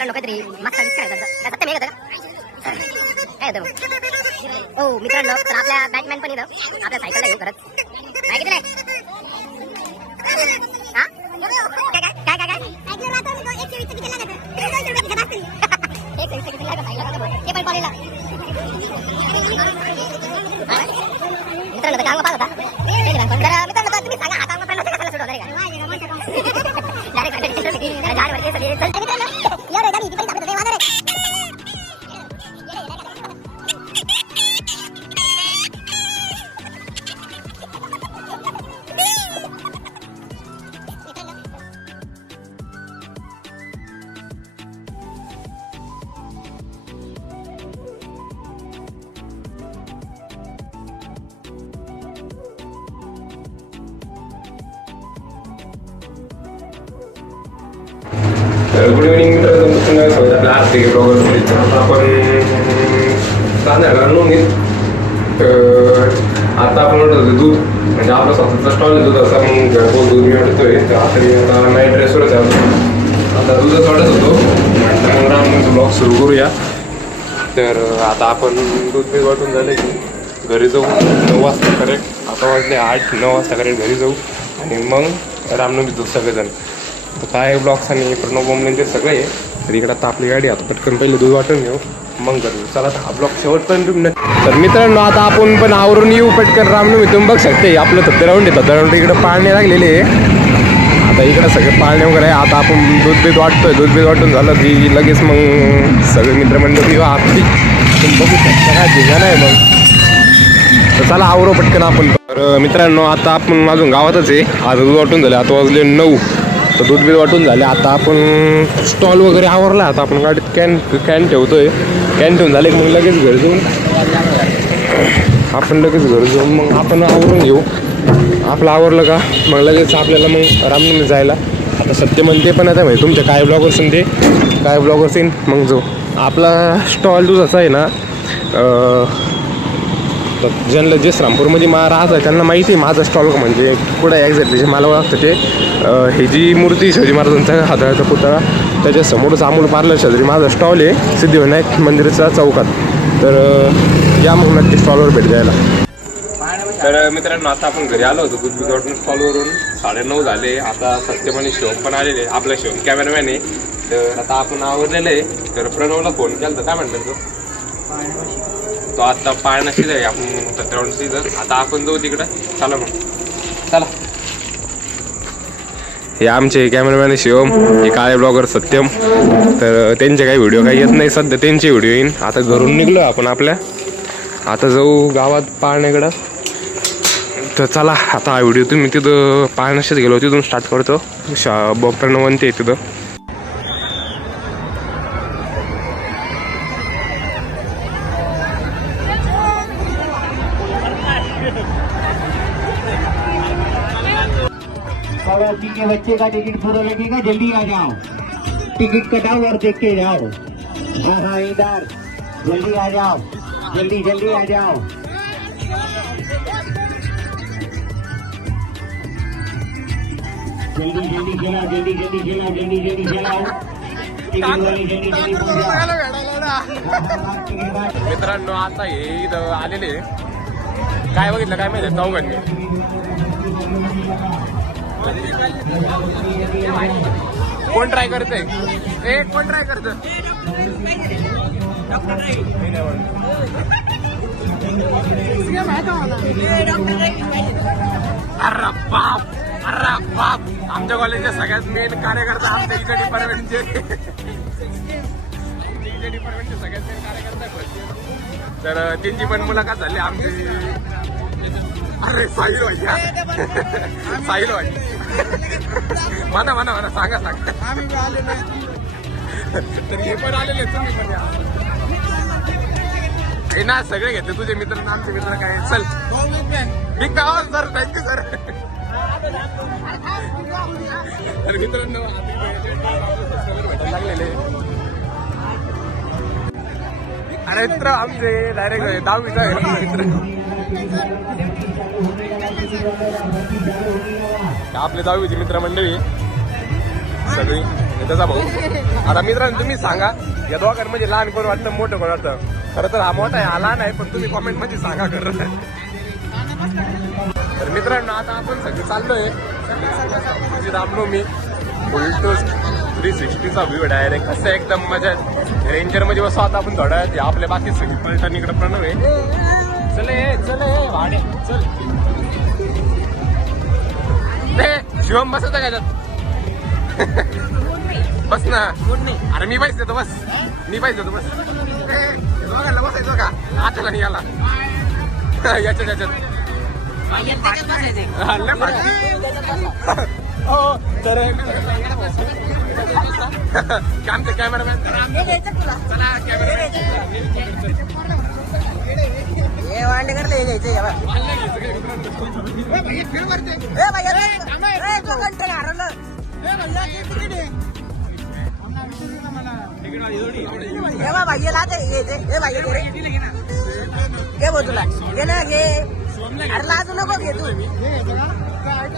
मित्रांनो काहीतरी मस्त काय सत्य मेघ काय होतं हो मित्रांनो. तर आपल्या बॅटमॅन पण इथं आपल्या सायकलला येऊ करत काय किती नाही हा काय काय काय मित्रांनो काम पाहत होता मित्रांनो तुम्ही सांगा आता कशाला सुरू होणार गुड इव्हनिंग मित्रांनो, आजचे ब्लॉगर आपण सांगणार आता आपण म्हणत होतो दूध म्हणजे आपला स्वतःचा स्टॉल दूध असा मग घरपोच दूध मिळतोय. तर आता नाईट ड्रेसवरच आता दूधच वाटत होतो म्हटलं मग आपण ब्लॉग सुरू करूया. तर आता आपण दूध बी वाटून झालं की घरी जाऊ 9 वाजता करेक्ट. आता वाजले 8-9 वाजता करेक्ट घरी जाऊ आणि मग रामनवमी दूध सगळेजण. तर काय ब्लॉग्स आणि प्रणव बोमले ते सगळे आहे. तर इकडं आता आपली गाडी आता पटकन पहिले दूध वाटून घेऊ मग करू. चला आता हा ब्लॉग शेवटपर्यंत तुम्ही. तर मित्रांनो आता आपण पण आवरून येऊ पटकन रामनवमी. तुम्ही बघ शकते आपलं थत्तेरावून येतात इकडं पाळणे लागलेले आहे. आता इकडं सगळे पाळणे वगैरे आहे. आता आपण दूध बीध वाटतोय. दूध बीध वाटून झालं की लगेच मग सगळे मित्रमंडळी आपली तुम्ही बघू शकता काय ठिकाण आहे मग. तर चला आवरो पटकन आपण. तर मित्रांनो आता आपण अजून गावातच आहे. आता दूध वाटून झाले. आता वाजले 9. तर दूध बीध वाटून झाले. आता आपण स्टॉल वगैरे आवरला. आता आपण गाडीत कॅन ठेवतोय. कॅन ठेवून झाले मग लगेच घरी जाऊन मग आपण आवरून घेऊ. आपलं आवरलं का मग लगेच आपल्याला मग रामनवमी जायला. आता सत्य म्हणते पण आता माहिती तुमच्या काय ब्लॉगर्स ते काय ब्लॉगर्स येईन मग जो आपला स्टॉल दूध असा आहे ना. तर ज्यांना जे श्रामपूरमध्ये राहत आहे त्यांना माहिती आहे माझा स्टॉल म्हणजे कुठं आहे एक्झॅक्टली. जे मला वाटतं ते ही जी मूर्ती शिवाजी महाराजांचा हाताळाचा पुतळा त्याच्यासमोरच अमूल पार्लर शेजारी माझा स्टॉल आहे सिद्धिविनायक मंदिराच्या चौकात. तर या मग नक्की स्टॉलवर भेट द्यायला. तर मित्रांनो आता आपण घरी आलो होतो दूध बीध वाटून स्टॉलवरून 9:30 झाले. आता सत्यमणी शिवम पण आलेले आपला शिवम कॅमेरामॅन आहे. तर आता आपण आवडलेलं आहे. तर प्रणवला फोन केला तर काय म्हणतात तो आता पाळण्याशी जाईल आपण सत्रावणशी जर. आता आपण जाऊ तिकडं. चला मग चला. हे आमचे कॅमेरामॅन शिवम हे काळे ब्लॉगर सत्यम. तर त्यांचे काही व्हिडिओ काही येत नाही सध्या. त्यांचे व्हिडिओ येईन. आता घरून निघलो आपण आपल्या. आता जाऊ गावात पाळण्याकडं. तर चला आता हा व्हिडिओ तुम्ही तिथं पाळण्याशीच गेलो तिथून स्टार्ट करतो. प्रणवंती आहे तिथं. ठीक है, बच्चे का टिकट पूरा लगेगा, जल्दी आ जाओ. टिकट कटाओ और देख के जाओ. हाँ इधर जल्दी आ जाओ. जल्दी जल्दी आ जाओ. जल्दी जल्दी चला. जल्दी जल्दी चला. जल्दी जल्दी चलाओ. टिकट वाले जल्दी जल्दी मित्रांनो आता हे इथं आलेले काय बघितलं काय माहिती चौघांनी. कोण ट्राय करतंय कोण ट्राय करत. अरे बाप आमच्या कॉलेजच्या सगळ्यात मेन कार्यकर्ता आमच्या इकडे डिपार्टमेंटचे सगळ्यात मेन कार्यकर्ता. तर त्यांची पण मुलाखत झाली आमची. अरे साहिल भाई म्हणा सांगा. तर हे पण आलेले तुम्ही पण हे ना सगळे घेतले तुझे मित्र आमचे मित्र काय. चल बिग गाव सर. Thank you sir. तर मित्रांनो लागलेले अरे मित्र आमचे डायरेक्ट 10वीचा मित्र. आपले 10वीची मित्रमंडळी सगळी त्याचा भाऊ. आता मित्रांनो तुम्ही सांगा या दोघांमध्ये लहान कोण वाटतं मोठं कोण वाटतं. खरं तर हा मोठा आहे हा लहान आहे, पण तुम्ही कॉमेंट मध्ये सांगा खरं. तर मित्रांनो आता आपण सगळे चाललोय रामनवमी उलटो 360चा व्ह्यू डायरेक्ट कसं एकदम मजा. रेंजर मध्ये बसू आता आपण थोड्या आपल्या बाकी सगळी पलटण इकडे प्रणव आहे. चल भाडे चल. शिवम बसत काय बस ना. अरे मी पाहिजे देतो बस. मी पाहिजे देतो बस. बघायला बसायचं का आताला नाही याला याच्यात आमचे कॅमेरामॅन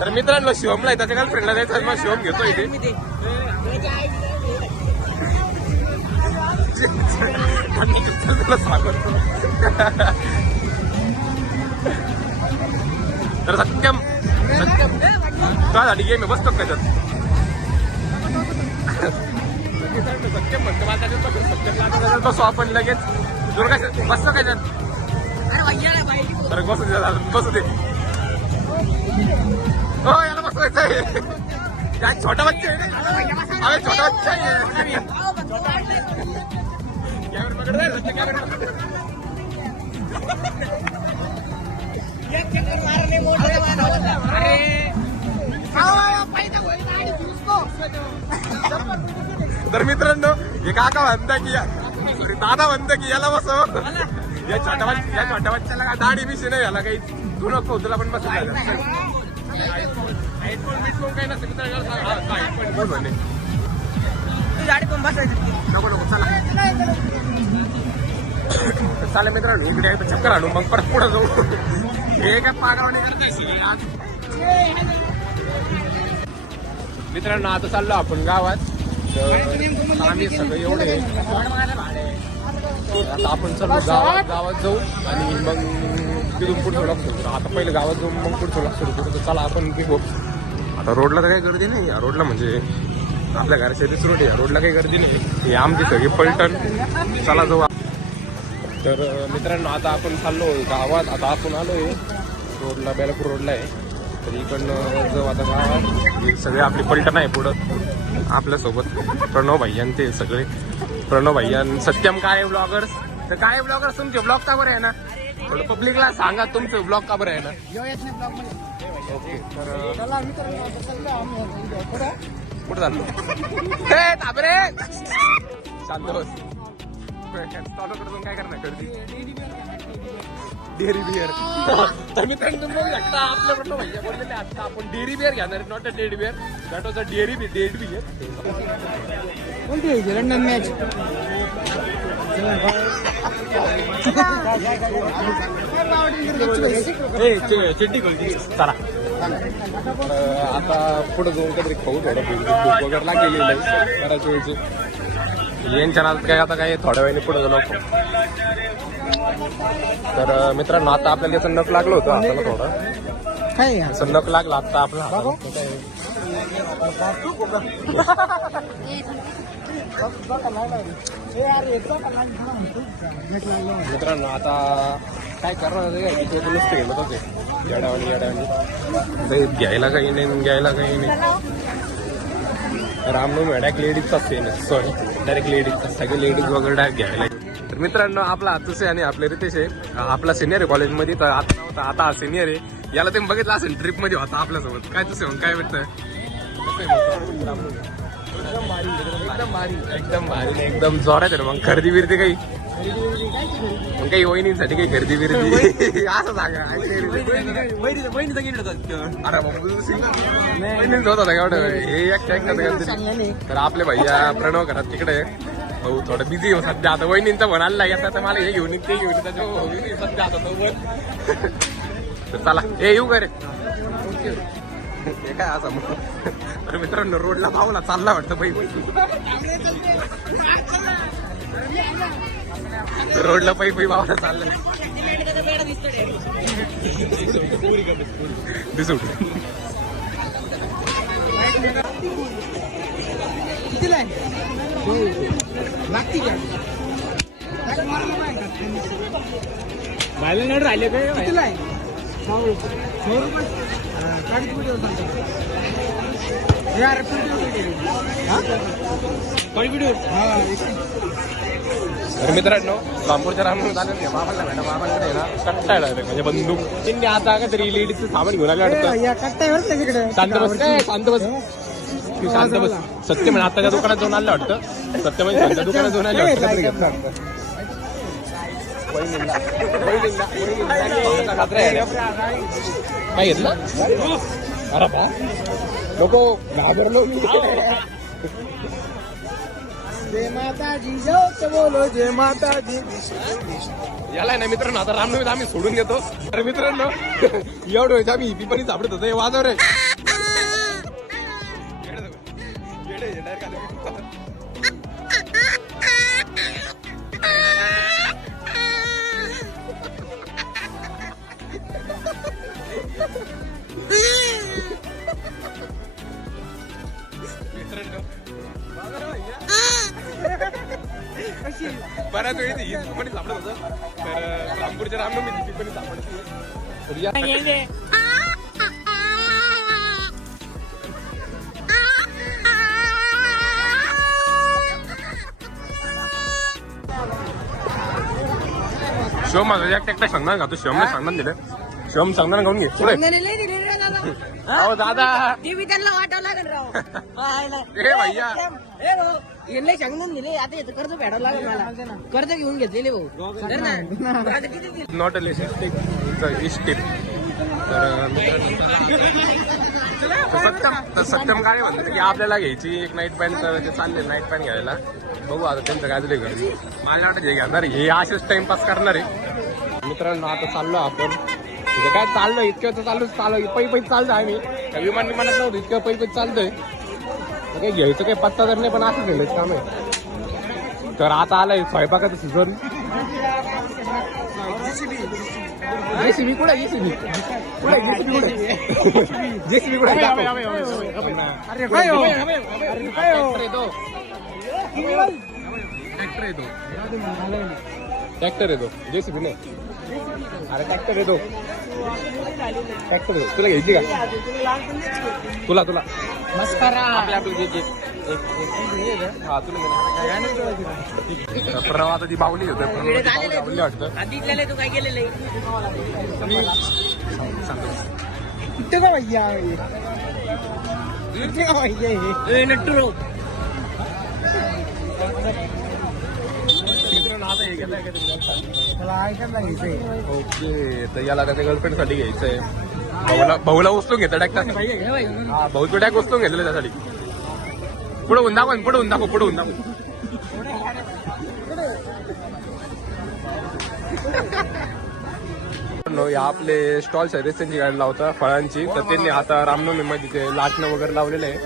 तर मित्रांनो शिवमला आहे त्याच्या गर्लफ्रेंडला जायचं मग शिवम घेतो इथे. तर सत्यम त्यासाठी गेम बसतो का त्याच्यात. सत्यम म्हणतो मला त्याच्यात बसू आपण लगेच. दुर्गा बसतो का त्याच्यात. तर बसू दे. हो याला बसवायचं आहे. काय छोटा बच्चा आहे. अरे छोटा बच्चा आहे. तर मित्रांनो हे काका म्हणता की दादा म्हणता की याला बसव. या छोट्या बच्चाला काय दाढी बिशी नाही याला काही. तू नको तुला पण बस. हेडफोन काही नसतं मित्रांनो म्हणे गाडी पण बसायची नको चला. चालेल मित्रांनो इकडे एकदा चक्कर आणू मग परत पुढे जाऊ. हे काय पागावणे मित्रांनो आता चाललो आपण गावात. आम्ही सगळं एवढे आता आपण चालू गावात जाऊ आणि मग तिथून पुढचं व्लॉग सुरू. आता पहिलं गावात जाऊन मग पुढचं व्लॉग सुरू करू. तर चला आपण घेऊ. आता रोडला तर काही गर्दी नाही. या रोडला म्हणजे आपल्या घराच्या इथेच रोड आहे. या रोडला काही गर्दी नाही. ही आमची सगळी पलटण. चला जाऊ. तर मित्रांनो आता आपण चाललो गावात. आता आपण आलोय रोडला बेलापूर रोडला आहे. तर इकडनं जाऊ आता गावात. सगळे आपली पलटण आहे पुढं आपल्यासोबत. प्रणव भैया ते सगळे प्रणव भैया सत्यम काय ब्लॉगर्स. तर काय ब्लॉगर्स तुमचे ब्लॉग का बरं आहे ना. थोडं पब्लिकला सांगा तुमचं ब्लॉग का बरं आहे ना. ओके तर कुठं चाललो हे ताबरे शांत बस. काय करणार गर्दी डेअरी बिअर. तर मित्रांनो बघू शकता आपल्याकडनं भैया बोललेले आता आपण डेअरी बिअर घेणार. Not a dairy beer that was a dairy beer. कोणती आहे लंडन मॅच. चिट्टी खोलची चला. आता पुढे जाऊन काहीतरी खाऊ. थोडं भूक वगैरे लागलेली नाही बऱ्याच वेळची. यांच्या नादात काय आता काय थोड्या वेळाने पुढे गेलो. तर मित्रांनो आता आपल्याला याचं नख लागलं होतं हाताला. थोडं असं नख लागलं आता आपला मित्रांनो. आता काय करणार नुसतं गेलो होते येड्यावानी घ्यायला काही नाही घ्यायला काही नाही. रामनवमी डायरेक्ट लेडीजचा सेन सॉरी डायरेक्ट लेडीजचा सगळे लेडीज वगैरे डायरेक्ट घ्यायला. तर मित्रांनो आपला आतुष आहे आणि आपले रितेश आहे. आपला सिनियर आहे कॉलेजमध्ये. तर आता नव्हता आता हा सिनियर आहे. याला ते बघितलं असेल ट्रिपमध्ये होता आपल्यासोबत. काय तुझं म्हणून काय वाटतं. एकदम भारी एकदम जोरात आहे. मग खरेदी बिर्दी काही मग काही वहिनींसाठी काही खरेदी बिर्दी असं सांगा. वहिनीच होता एवढं हे एक. तर आपले भैया प्रणव घरात तिकडे भाऊ थोडं बिझी हो सध्या. आता वहिनींचा म्हणाला येतात मला हे घेऊन ते घेऊन त्याच्या सध्या आता तर चला हे येऊ का रे. हे काय असं तर मित्रांनो रोडला भावला चालला वाटतं बाई रोडला पै भावला चाललाय दिसून बायला नड राहिले काय तर मित्रांनो कांपूरच्या रामून झालं नाही बाबांना मॅडम बाबांकडे ना कट्टायला म्हणजे बंदूक त्यांनी आता का तरी लेडीचं सामान घेऊन आलं वाटतं शांत बस काय शांत बस तू शांत बस सत्य म्हणजे आताच्या दुकानात जाऊन आलं वाटतं सत्य म्हणजे त्यांच्या दुकानात जाऊन आलं वाटतं काय घेतलं अरे बा नको घाबरलो जय माताजी जाऊ बोलो जय माताजी याला ना मित्रांनो आता रामनवमीत आम्ही सोडून देतो तर मित्रांनो एवढं व्हायचं आम्ही हिपी पण सापडत होतो वाजव रे बऱ्याच वेळी ही पण सापडत होतं तर रामपूरच्या रामनवमी ही पण सापडत शिवम माझा एकटा सांगणार घातो शिवमला सांगणार दिलं शिवम सांगणार घेऊन घे पुढे हो दादा त्यांना वाटावं लागेल राव ए भैया यांना सांगून दिले आता येतं कर्ज फेडावं लागेल मला कर्ज घेऊन घेतलेले भाऊ तर ना आता किती दिले? नॉट अ इस्टिप तर सत्यम काय म्हणतात की आपल्याला घ्यायची एक नाईट पॅन्ट ते चालले नाईट पॅन्ट घ्यायला बघू आता त्यांचं काय झालं घरी मला वाटत हे घेणार हे असेच टाइमपास करणार आहे मित्रांनो आता चाललो आपण काय चाललोय इतकं चालू पै चालतोय आम्ही विमान विमानात नव्हतं इतकं पै चालतोय काही घ्यायचं काही पत्ता तर नाही पण असं गेलं काम आहे तर आता आलाय स्वयंपाकाचं सीझन जेसीबी कुठे जेसीबी कुठे ट्रॅक्टर येतो जेसीबी नाही अरे ट्रॅक्टर येतो तुला घ्यायची का तुला आपल्या हा तुला परवा आता ती बावली होती वाटतं आधी तू काय केलेलं कुठे का भैया कुठे का भैया नट्टू रो आता हे घेतलंय मला ऐकायला घ्यायचंय ओके तर याला त्याच्या गर्लफ्रेंड साठी घ्यायचंय भाऊला उचलून घेतं टॅक्टर हा भाऊ तो टॅक उचलून घेतलं त्यासाठी पुढे होऊन दाखव या आपले स्टॉल्स आहेत त्यांची गाडी लावता फळांची तर त्यांनी आता रामनवमी मध्ये लाटणं वगैरे लावलेलं आहे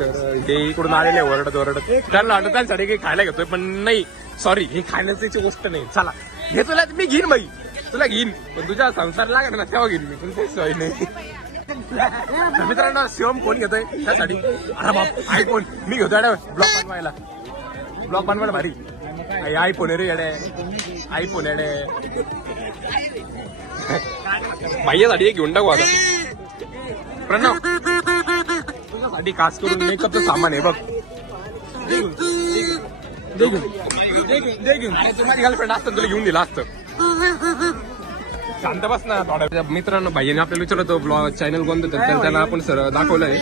तर हे इकडून आलेले ओरडत त्यांना वाटत त्यांसाठी काही खायला घेतोय पण नाही सॉरी हे खाण्याची गोष्ट नाही चला हे तुला मी घेईन बाई तुला घेईन पण तुझ्या संसार लागेल ना तेव्हा घेईन मी तुला सोय नाही मित्रांनो शिवम कोण घेतोय त्यासाठी अरे बाप आयफोन मी घेतोय ब्लॉग बनवायला भारी आयफोन रे येडे आयफोन येडे भाईयासाठी एक घेऊन टाकू आता प्रणव तुझ्यासाठी खास करून मेकअपचं सामान आहे बघ माझी गर्लफ्रेंड असतं तुला घेऊन दिलं असतं शांत बस ना थोड्या मित्रांनो भाईने आपल्याला विचारलं होतं ब्लॉग चॅनल कोणतं तर त्याला आपण सर दाखवलंय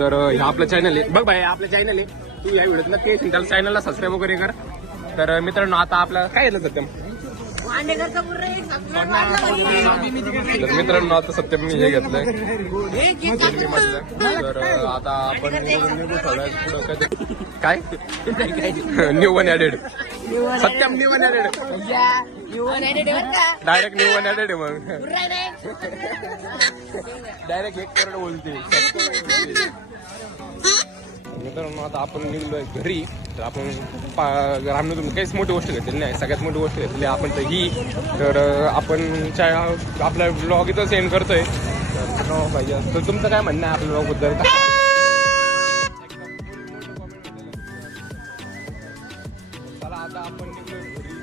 तर हे आपलं चॅनल आहे बघ भाई आपलं चॅनल आहे तू या व्हिडिओत नक्की येशील त्याला चॅनलला सबस्क्राईब वगैरे कर तर मित्रांनो आता आपलं काय येतं सत्यम तर मित्रांनो आता सत्यम मी हे घेतलंय तर आता आपण निघू थोड्या पुढं काय new one added Satyam new one added direct new one added मग डायरेक्ट 1 करोड बोलते. मित्रांनो आता आपण निघलोय घरी. तर आपण रामनवमी काहीच मोठी गोष्ट घेतलेली नाही. सगळ्यात मोठी गोष्ट घेतलेली आपण तर ही. तर आपण आपला ब्लॉग इथं सेंड करतोय. तर तुमचं काय म्हणणं आहे आपल्या ब्लॉग बद्दल? चला आता आपण निघलोय घरी.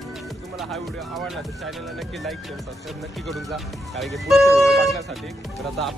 तुम्हाला हा व्हिडिओ आवडला तर चॅनलला नक्की लाईक शेअर सबस्क्राईब नक्की करून जा, कारण की पुढचे व्हिडिओ बघण्यासाठी. तर आता